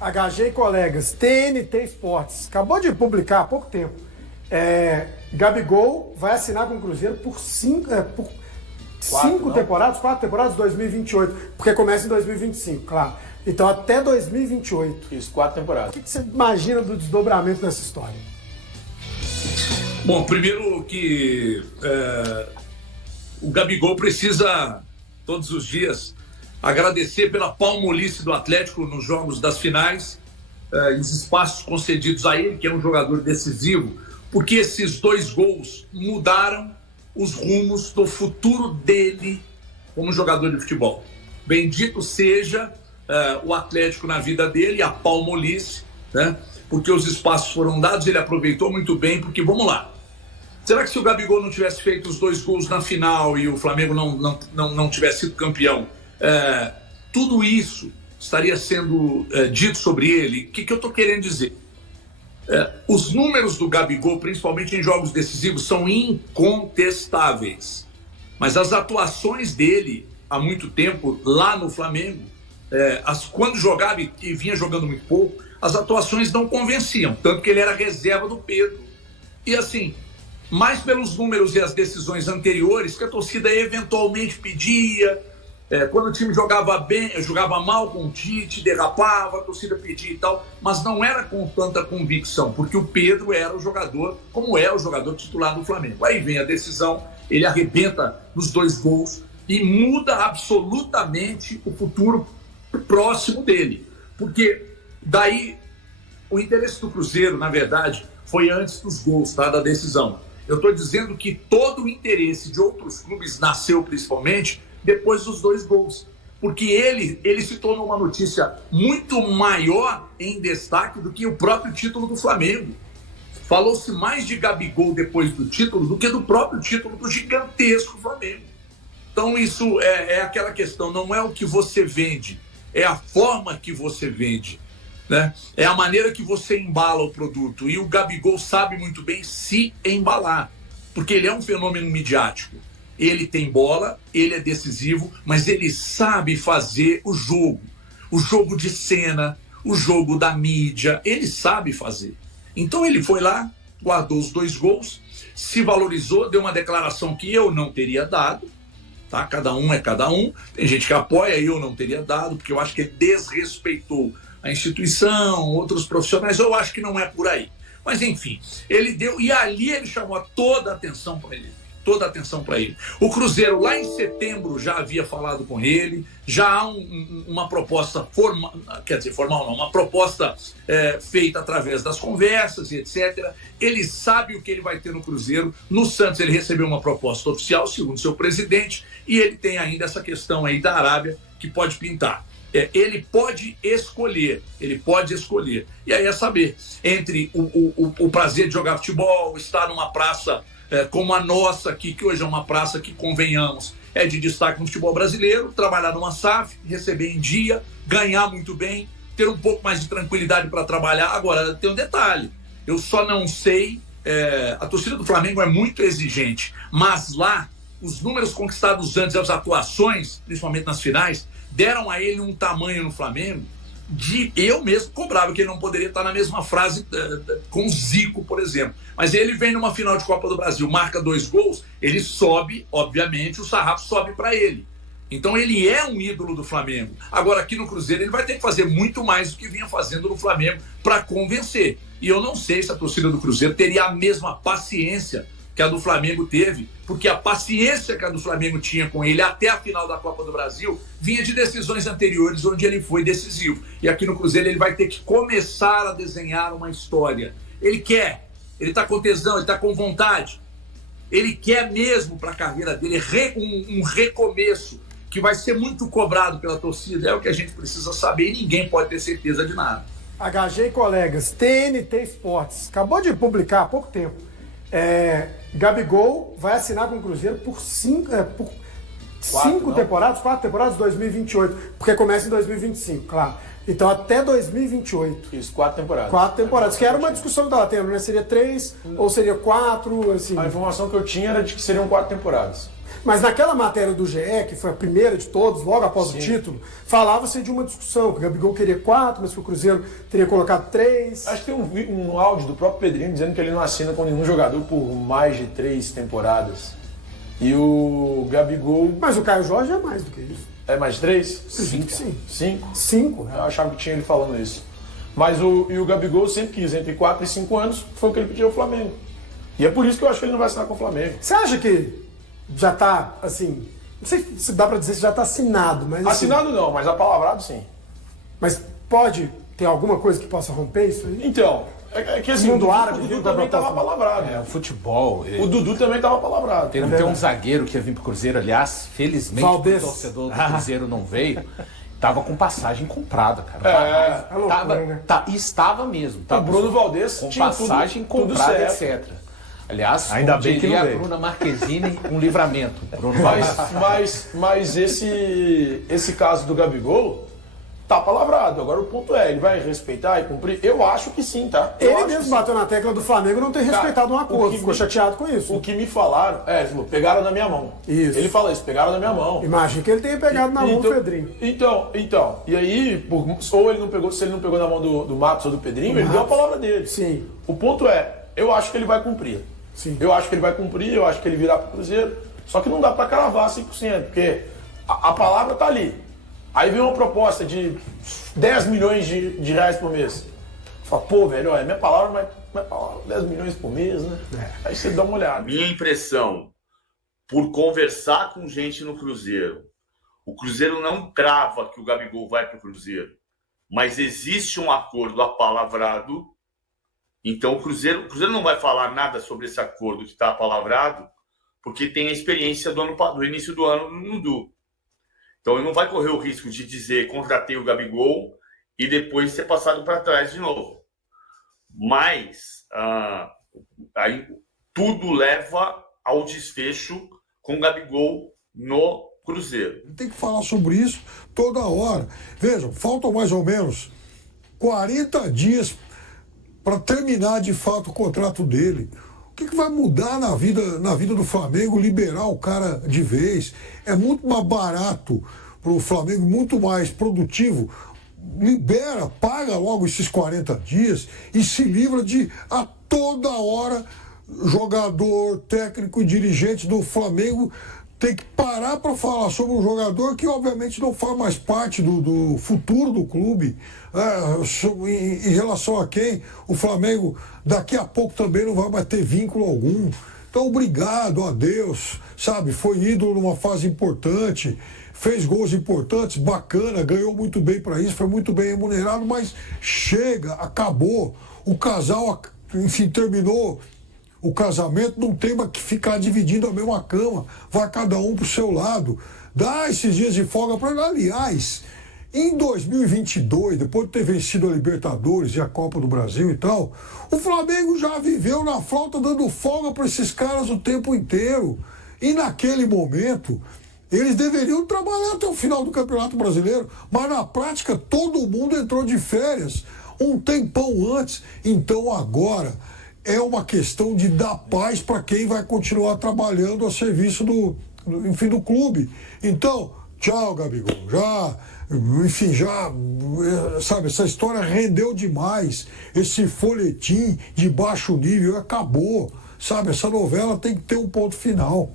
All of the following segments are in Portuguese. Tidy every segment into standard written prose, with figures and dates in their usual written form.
HG e colegas, TNT Esportes, acabou de publicar há pouco tempo. Gabigol vai assinar com o Cruzeiro por cinco temporadas, 4 temporadas, 2028, porque começa em 2025, claro. Então até 2028. Isso, 4 temporadas. O que você imagina do desdobramento dessa história? Bom, primeiro que o Gabigol precisa, todos os dias, agradecer pela palmolice do Atlético nos jogos das finais, os espaços concedidos a ele, que é um jogador decisivo, porque esses 2 gols mudaram os rumos do futuro dele como jogador de futebol. Bendito seja o Atlético na vida dele, a palmolice, né? Porque os espaços foram dados, ele aproveitou muito bem, porque vamos lá. Será que se o Gabigol não tivesse feito os 2 gols na final e o Flamengo não tivesse sido campeão, tudo isso estaria sendo dito sobre ele? O que eu estou querendo dizer? Os números do Gabigol, principalmente em jogos decisivos, são incontestáveis. Mas as atuações dele, há muito tempo, lá no Flamengo, quando jogava e vinha jogando muito pouco, as atuações não convenciam. Tanto que ele era reserva do Pedro. E assim, mais pelos números e as decisões anteriores, que a torcida eventualmente pedia. Quando o time jogava bem, jogava mal com o Tite, derrapava, a torcida pedia e tal, mas não era com tanta convicção, porque o Pedro era o jogador, como é o jogador titular do Flamengo. Aí vem a decisão, ele arrebenta nos 2 gols e muda absolutamente o futuro próximo dele. Porque daí o interesse do Cruzeiro, na verdade, foi antes dos gols, tá, da decisão. Eu estou dizendo que todo o interesse de outros clubes nasceu principalmente depois dos 2 gols. Porque ele se tornou uma notícia muito maior em destaque do que o próprio título do Flamengo. Falou-se mais de Gabigol depois do título do que do próprio título do gigantesco Flamengo. Então isso é aquela questão, não é o que você vende, é a forma que você vende, né? É a maneira que você embala o produto. E o Gabigol sabe muito bem se embalar, porque ele é um fenômeno midiático. Ele tem bola, ele é decisivo, mas ele sabe fazer o jogo de cena, o jogo da mídia, ele sabe fazer. Então ele foi lá, guardou os 2 gols, se valorizou, deu uma declaração que eu não teria dado, tá? Cada um é cada um, tem gente que apoia, eu não teria dado, porque eu acho que ele desrespeitou a instituição, outros profissionais, eu acho que não é por aí. Mas enfim, ele deu, e ali ele chamou toda a atenção para ele. Toda a atenção para ele. O Cruzeiro, lá em setembro, já havia falado com ele, já há uma proposta formal, quer dizer, formal não, uma proposta feita através das conversas e etc. Ele sabe o que ele vai ter no Cruzeiro. No Santos ele recebeu uma proposta oficial, segundo seu presidente, e ele tem ainda essa questão aí da Arábia que pode pintar. Ele pode escolher. E aí é saber, entre o prazer de jogar futebol, estar numa praça como a nossa aqui, que hoje é uma praça que, convenhamos, é de destaque no futebol brasileiro, trabalhar numa SAF, receber em dia, ganhar muito bem, ter um pouco mais de tranquilidade para trabalhar. Agora, tem um detalhe, eu só não sei, a torcida do Flamengo é muito exigente, mas lá, os números conquistados antes, as atuações, principalmente nas finais, deram a ele um tamanho no Flamengo eu mesmo cobrava que ele não poderia estar na mesma frase com o Zico, por exemplo. Mas ele vem numa final de Copa do Brasil, marca 2 gols, ele sobe, obviamente, o sarrafo sobe para ele. Então ele é um ídolo do Flamengo. Agora aqui no Cruzeiro ele vai ter que fazer muito mais do que vinha fazendo no Flamengo para convencer. E eu não sei se a torcida do Cruzeiro teria a mesma paciência que a do Flamengo teve, porque a paciência que a do Flamengo tinha com ele até a final da Copa do Brasil vinha de decisões anteriores onde ele foi decisivo. E aqui no Cruzeiro ele vai ter que começar a desenhar uma história. Ele quer, ele está com tesão, ele está com vontade. Ele quer mesmo para a carreira dele um recomeço que vai ser muito cobrado pela torcida. É o que a gente precisa saber e ninguém pode ter certeza de nada. HG e colegas, TNT Esportes, acabou de publicar há pouco tempo. Gabigol vai assinar com o Cruzeiro por 5 temporadas, 4 temporadas, 2028, porque começa em 2025, claro. Então até 2028. Isso, 4 temporadas. 4 temporadas, que era uma discussão que estava tendo, né? Seria 3 ou seria 4, assim. A informação que eu tinha era de que seriam 4 temporadas. Mas naquela matéria do GE, que foi a primeira de todos, logo após o título, falava-se de uma discussão, que o Gabigol queria 4, mas que o Cruzeiro teria colocado 3. Acho que tem um áudio do próprio Pedrinho dizendo que ele não assina com nenhum jogador por mais de 3 temporadas. E o Gabigol... Mas o Caio Jorge é mais do que isso. É mais de 3? 5, sim. 5? 5. Eu achava que tinha ele falando isso. Mas o Gabigol sempre quis, entre 4 e 5 anos, foi o que ele pediu ao Flamengo. E é por isso que eu acho que ele não vai assinar com o Flamengo. Você acha que já tá, assim... Não sei se dá pra dizer se já tá assinado, mas... Assim, Assinado não, mas apalavrado sim. mas pode ter alguma coisa que possa romper isso aí? Então, é que assim, O mundo o árabe Dudu viu da também estava proposta. palavrado. O futebol. O Dudu também estava palavrado. Tem um zagueiro que ia vir pro Cruzeiro, aliás, felizmente Valdez. o torcedor do Cruzeiro não veio. Tava com passagem comprada, cara. É loucura, né? Estava mesmo. O Bruno Valdez com tinha passagem tudo comprada, certo. etc. Aliás, Ainda como bem que diria não a veio. Bruna Marquezine, um livramento. Bruno Valdez. Mas esse caso do Gabigol tá palavrado. Agora o ponto é, ele vai respeitar e cumprir? Eu acho que sim, tá? Eu Ele acho mesmo que bateu na tecla do Flamengo não ter respeitado um o acordo, que ficou me- chateado com isso. O que me falaram, ele falou, pegaram na minha mão. Isso. Ele fala isso, pegaram na minha mão. Imagina que ele tenha pegado na mão do Pedrinho. Então, e aí, ou ele não pegou, se ele não pegou na mão do Matos ou do Pedrinho, ele deu a palavra dele. Sim. O ponto é, eu acho que ele vai cumprir. Sim. Eu acho que ele vai cumprir, eu acho que ele virá pro Cruzeiro, só que não dá pra cravar 100%, porque a palavra tá ali. Aí vem uma proposta de 10 milhões de reais por mês. Fala, pô, velho, olha, minha palavra, 10 milhões por mês, né? Aí você dá uma olhada. Minha impressão, por conversar com gente no Cruzeiro, o Cruzeiro não crava que o Gabigol vai para o Cruzeiro, mas existe um acordo apalavrado. Então o Cruzeiro não vai falar nada sobre esse acordo que está apalavrado, porque tem a experiência do início do ano no Nudu. Então ele não vai correr o risco de dizer contratei o Gabigol e depois ser passado para trás de novo. Mas aí tudo leva ao desfecho com o Gabigol no Cruzeiro. Tem que falar sobre isso toda hora. Vejam, faltam mais ou menos 40 dias para terminar de fato o contrato dele. O que vai mudar na vida do Flamengo liberar o cara de vez? É muito mais barato para o Flamengo, muito mais produtivo. Libera, paga logo esses 40 dias e se livra de a toda hora jogador, técnico e dirigente do Flamengo tem que parar para falar sobre um jogador que obviamente não faz mais parte do futuro do clube, em relação a quem o Flamengo daqui a pouco também não vai mais ter vínculo algum. Então, obrigado a Deus, sabe? Foi ídolo numa fase importante, fez gols importantes, bacana, ganhou muito bem para isso, foi muito bem remunerado, mas chega, acabou. O casal, enfim, terminou o casamento, não tem mais que ficar dividindo a mesma cama, vai cada um pro seu lado, dá esses dias de folga para ele. Aliás, em 2022, depois de ter vencido a Libertadores e a Copa do Brasil e tal, o Flamengo já viveu na flauta dando folga para esses caras o tempo inteiro. E naquele momento, eles deveriam trabalhar até o final do Campeonato Brasileiro, mas na prática todo mundo entrou de férias um tempão antes. Então agora é uma questão de dar paz para quem vai continuar trabalhando a serviço do clube. Então, tchau, Gabigol. Sabe, essa história rendeu demais. Esse folhetim de baixo nível acabou. Sabe, essa novela tem que ter um ponto final.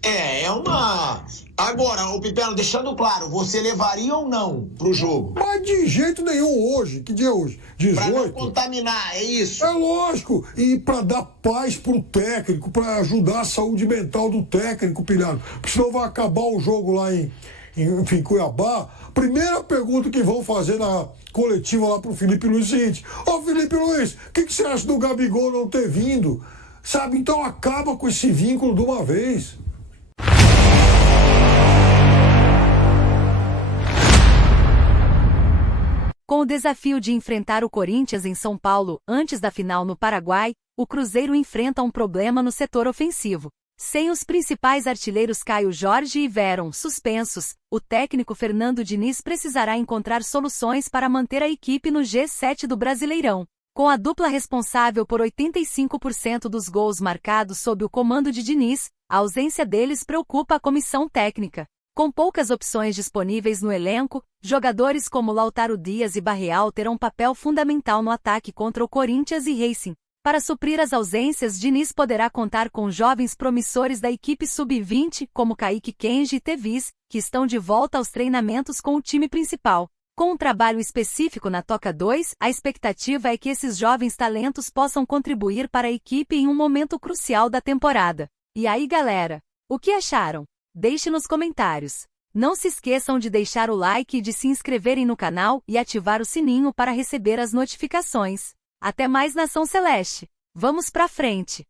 É uma... Agora, ô Pipelo, deixando claro, você levaria ou não pro jogo? Mas de jeito nenhum hoje. Que dia é hoje? 18? Pra não contaminar, é isso? É lógico. E para dar paz pro técnico, para ajudar a saúde mental do técnico, pilhado. Porque senão vai acabar o jogo lá em Cuiabá. Primeira pergunta que vão fazer na coletiva lá pro Felipe Luiz é o seguinte: ô Felipe Luiz, o que você acha do Gabigol não ter vindo? Sabe, então acaba com esse vínculo de uma vez. Com o desafio de enfrentar o Corinthians em São Paulo, antes da final no Paraguai, o Cruzeiro enfrenta um problema no setor ofensivo. Sem os principais artilheiros Caio Jorge e Veron suspensos, o técnico Fernando Diniz precisará encontrar soluções para manter a equipe no G7 do Brasileirão. Com a dupla responsável por 85% dos gols marcados sob o comando de Diniz, A ausência deles preocupa a comissão técnica. Com poucas opções disponíveis no elenco, jogadores como Lautaro Dias e Barreal terão papel fundamental no ataque contra o Corinthians e Racing. Para suprir as ausências, Diniz poderá contar com jovens promissores da equipe sub-20, como Kaique Kenji e Tevis, que estão de volta aos treinamentos com o time principal. Com um trabalho específico na Toca 2, a expectativa é que esses jovens talentos possam contribuir para a equipe em um momento crucial da temporada. E aí, galera? O que acharam? Deixe nos comentários. Não se esqueçam de deixar o like e de se inscreverem no canal e ativar o sininho para receber as notificações. Até mais, Nação Celeste! Vamos pra frente!